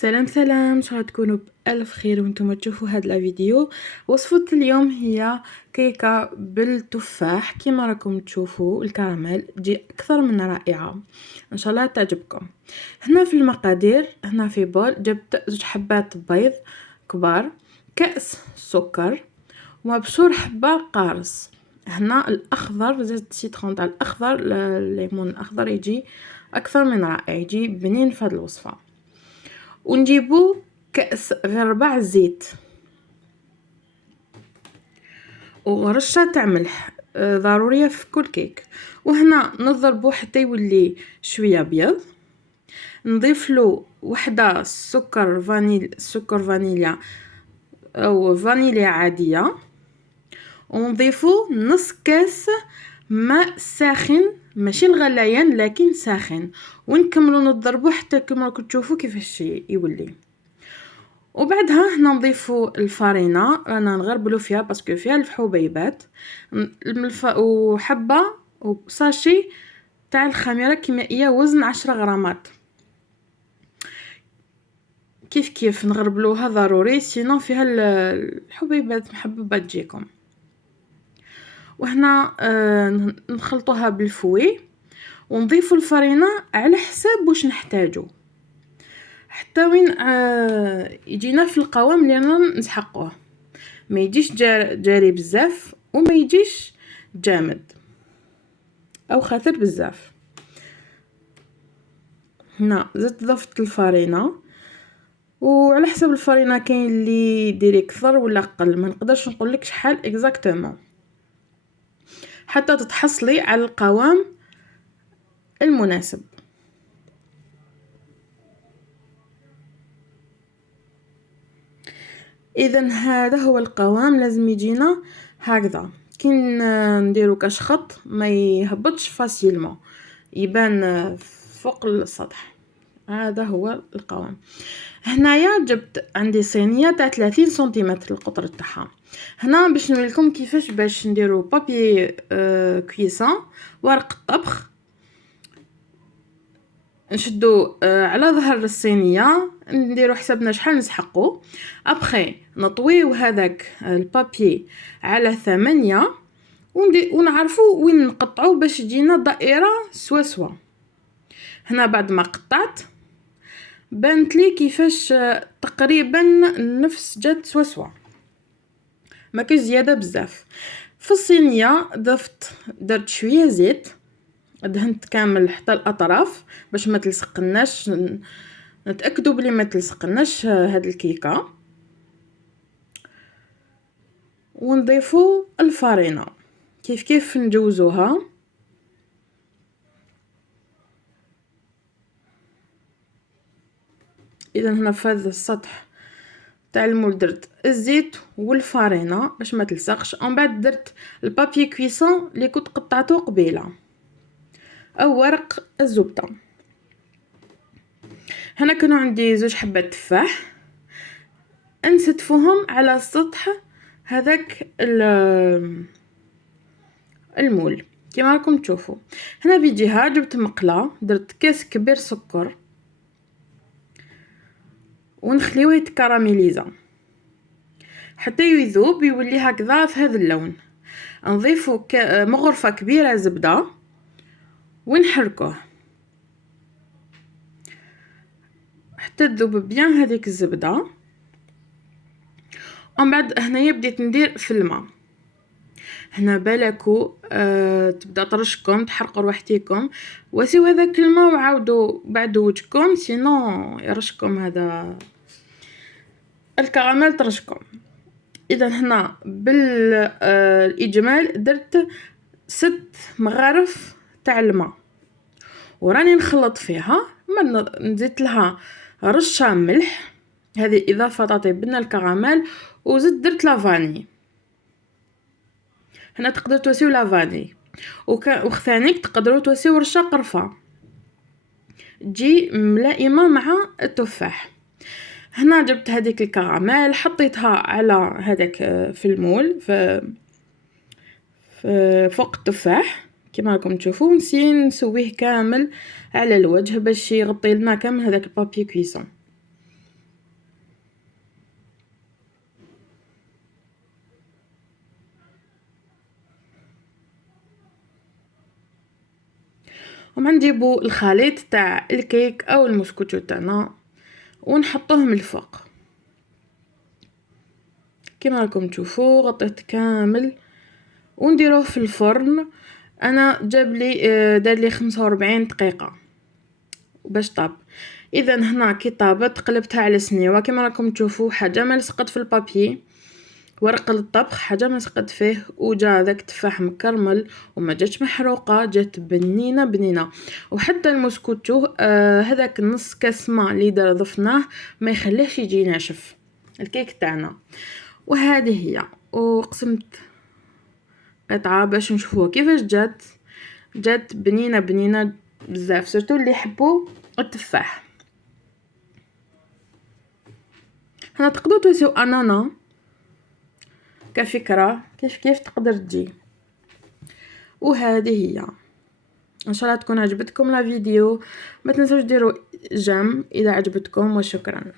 سلام سلام، ان شاء الله تكونوا بألف خير وانتم تشوفوا هاد الفيديو. وصفة اليوم هي كيكة بالتفاح كما راكم تشوفوا. الكراميل تجي اكثر من رائعة، ان شاء الله تعجبكم. هنا في المقادير، هنا في بول جبت 2 حبات بيض كبار، كأس سكر، ومبشور حبة قارص. هنا الاخضر، زيت سيترون تاع الاخضر، الليمون الاخضر يجي اكثر من رائع، يجي بنين في هذه الوصفه. ونجيبو كأس غير ربع زيت ورشة تاع ملح ضرورية في كل كيك. وهنا نضربو حتى يولي شوية بيض، نضيف له وحدة سكر فانيليا او فانيليا عادية، ونضيفو نص كاس ماء ساخن، ماشي الغليان لكن ساخن، ونكملو نضربو حتى كما راكم تشوفوا كيفاش يولي. وبعدها هنا نضيفو الفارينة، رانا نغربلو فيها باسكو فيها الحبيبات، وحبة وساشي تاع الخميرة الكيميائية وزن 10 غرامات. كيف نغربلوها ضروري، سينو فيها الحبيبات محببة تجيكم. وهنا نخلطوها بالفوي، ونضيفو الفرينة على حساب واش نحتاجو حتى وين يجينا في القوام اللي رانا نسحقوه، ما يجيش جاري بزاف وما يجيش جامد او خاطر بزاف. هنا زدت ضفت الفرينة، وعلى حسب الفرينة كاين اللي يدير اكثر ولا اقل، ما نقدرش نقول لك شحال اكزاكتومون حتى تتحصلي على القوام المناسب. اذا هذا هو القوام، لازم يجينا هكذا. كي نديرو كاش خط ما يهبطش فاسيلمون، يبان فوق السطح. هذا هو القوام. هنايا جبت عندي صينيه تاع 30 سنتيمتر القطر تاعها. هنا باش نوريلكم كيفاش باش نديرو بابي كويسون، ورق الطبخ، نشدو على ظهر الصينيه، نديرو حسابنا شحال نسحقو، ابخي نطويو هذاك البابي على 8 ونعرفو وين نقطعو باش تجينا دائره سوا. هنا بعد ما قطعت بانت لي كيفاش تقريبا نفس جات سوا، ما كاش زياده بزاف. في الصينيه درت شويه زيت، دهنت كامل حتى الاطراف باش ما تلصقناش، نتاكدوا بلي ما تلصقناش هاد الكيكه. ونضيفوا الفارينه كيف نجوزوها. اذا هنا في هذا السطح تاع المول درت الزيت والفارينه باش ما تلصقش، ومن بعد درت البابي كويسون اللي كنت قطعته قبيله او ورق الزبده. هنا كانوا عندي 2 حبات تفاح، نستفوهم على سطح هذاك المول كما راكم تشوفوا. هنا في جهه جبت مقله، درت كاس كبير سكر ونخليوه يتكراميليزا حتى يذوب يولي هكذا في هذا اللون. نضيفو مغرفه كبيره زبده ونحركوه حتى تذوب بيان هذيك الزبده. ومن بعد هنايا بديت ندير في الماء. هنا بالكو تبدا ترشكم تحرقوا روحتيكم، وسيو هذاك الماء وعاودوا بعد وجهكم، سينو يرشكم هذا الكراميل ترشكم. اذا هنا بالاجمال درت 6 مغارف تاع الماء، وراني نخلط فيها، ما نزيد لها رشه ملح، هذه اضافه تعطي بنا الكراميل، وزدت درت لافاني. هنا تقدروا توسيو لافاني، وثانيك تقدروا توسيو رشه قرفه تجي ملائمه مع التفاح. هنا جبت هذيك الكراميل حطيتها على هذاك في المول في فوق التفاح كما راكم تشوفوا، ونسي نسويه كامل على الوجه باش يغطي لنا كامل هذاك البابي كويسون. ومن نجيبو الخليط تاع الكيك او المسكوتشو تاعنا ونحطوه من الفوق كما راكم تشوفوا. غطيت كامل ونديروه في الفرن. انا جاب لي دار لي 45 دقيقه باش طاب. اذا هنا كي طابت قلبتها على سنيوه كما راكم تشوفوا، حاجه ما لصقت في البابي، ورق للطبخ حاجه ما لصقت فيه، وجا داك التفاح مكرمل وما جاتش محروقه، جات بنينه بنينه. وحتى المسكوتشو هذاك نص كاس ما اللي ضفناه ما يخليهش يجي ناشف الكيك تاعنا. وهذه هي، وقسمت قطعه باش نشوفوها كيفاش جات بنينه بنينه بزاف، سورتو اللي يحبوا التفاح. هنا تقدروا توسيو انانا كفكره كيف تقدر تجي. وهذه هي، ان شاء الله تكون عجبتكم لا فيديو. ما تنسوش ديروا جيم اذا عجبتكم، وشكرا.